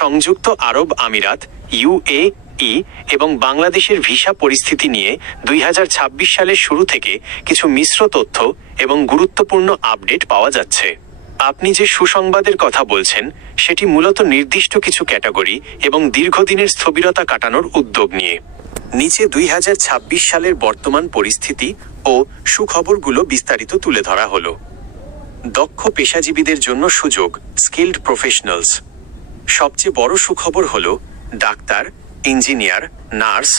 সংযুক্ত আরব আমিরাত ইউএই এবং বাংলাদেশের ভিসা পরিস্থিতি নিয়ে 2026 সালের শুরু থেকে কিছু মিশ্র তথ্য এবং গুরুত্বপূর্ণ আপডেট পাওয়া যাচ্ছে। আপনি যে সুসংবাদের কথা বলছেন সেটি মূলত নির্দিষ্ট কিছু ক্যাটাগরি এবং দীর্ঘদিনের স্থবিরতা কাটানোর উদ্যোগ নিয়ে। নিচে 2026 সালের বর্তমান পরিস্থিতি ও সুখবরগুলো বিস্তারিত তুলে ধরা হলো। দক্ষ পেশাজীবীদের জন্য সুযোগ, স্কিল্ড প্রফেশনালস। সবচেয়ে বড় সুখবর হলো ডাক্তার, ইঞ্জিনিয়ার, নার্স,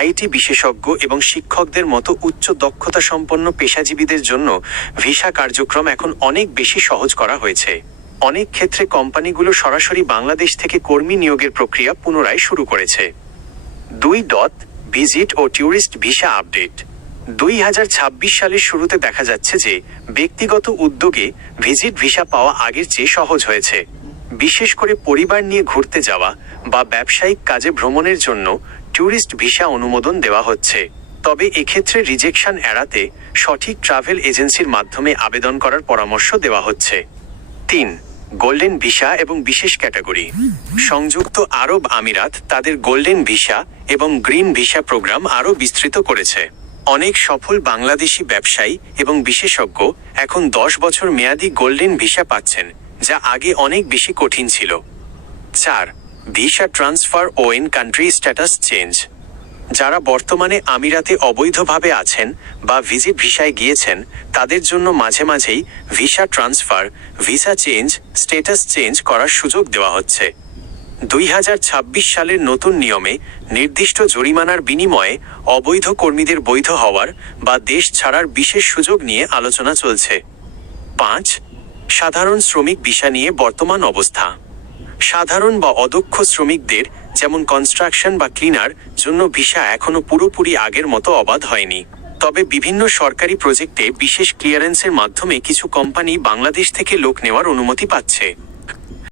আইটি বিশেষজ্ঞ এবং শিক্ষকদের মতো উচ্চ দক্ষতা সম্পন্ন পেশাজীবীদের জন্য ভিসা কার্যক্রম এখন অনেক বেশি সহজ করা হয়েছে। অনেক ক্ষেত্রে কোম্পানিগুলো সরাসরি বাংলাদেশ থেকে কর্মী নিয়োগের প্রক্রিয়া পুনরায় শুরু করেছে। 2. ভিজিট ও ট্যুরিস্ট ভিসা আপডেট। 2026 সালের শুরুতে দেখা যাচ্ছে যে ব্যক্তিগত উদ্যোগে ভিজিট ভিসা পাওয়া আগের চেয়ে সহজ হয়েছে। বিশেষ করে পরিবার নিয়ে ঘুরতে যাওয়া বা ব্যবসায়িক কাজে ভ্রমণের জন্য ট্যুরিস্ট ভিসা অনুমোদন দেওয়া হচ্ছে। তবে এক্ষেত্রে রিজেকশন এড়াতে সঠিক ট্রাভেল এজেন্সির মাধ্যমে আবেদন করার পরামর্শ দেওয়া হচ্ছে। 3. গোল্ডেন ভিসা এবং বিশেষ ক্যাটাগরি। সংযুক্ত আরব আমিরাত তাদের গোল্ডেন ভিসা এবং গ্রিন ভিসা প্রোগ্রাম আরও বিস্তৃত করেছে। অনেক সফল বাংলাদেশি ব্যবসায়ী এবং বিশেষজ্ঞ এখন 10 বছর মেয়াদী গোল্ডেন ভিসা পাচ্ছেন, যা আগে অনেক বেশি কঠিন ছিল। 4. ভিসা ট্রান্সফার ও ইন কান্ট্রি স্ট্যাটাস চেঞ্জ। যারা বর্তমানে আমিরাতে অবৈধভাবে আছেন বা ভিজিট ভিসায় গিয়েছেন তাদের জন্য মাঝে মাঝেই visa transfer, visa change, status change করার সুযোগ দেওয়া হচ্ছে। 2026 সালের নতুন নিয়মে নির্দিষ্ট জরিমানার বিনিময়ে অবৈধ কর্মীদের বৈধ হওয়ার বা দেশ ছাড়ার বিশেষ সুযোগ নিয়ে আলোচনা চলছে। 5. সাধারণ শ্রমিক ভিসা নিয়ে বর্তমান অবস্থা। সাধারণ বা অদক্ষ শ্রমিকদের, যেমন কনস্ট্রাকশন বা ক্লিনার জন্য ভিসা এখনো পুরোপুরি আগের মতো অবাধ হয়নি। তবে বিভিন্ন সরকারি প্রজেক্টে বিশেষ ক্লিয়ারেন্সের মাধ্যমে কিছু কোম্পানি বাংলাদেশ থেকে লোক নেওয়ার অনুমতি পাচ্ছে।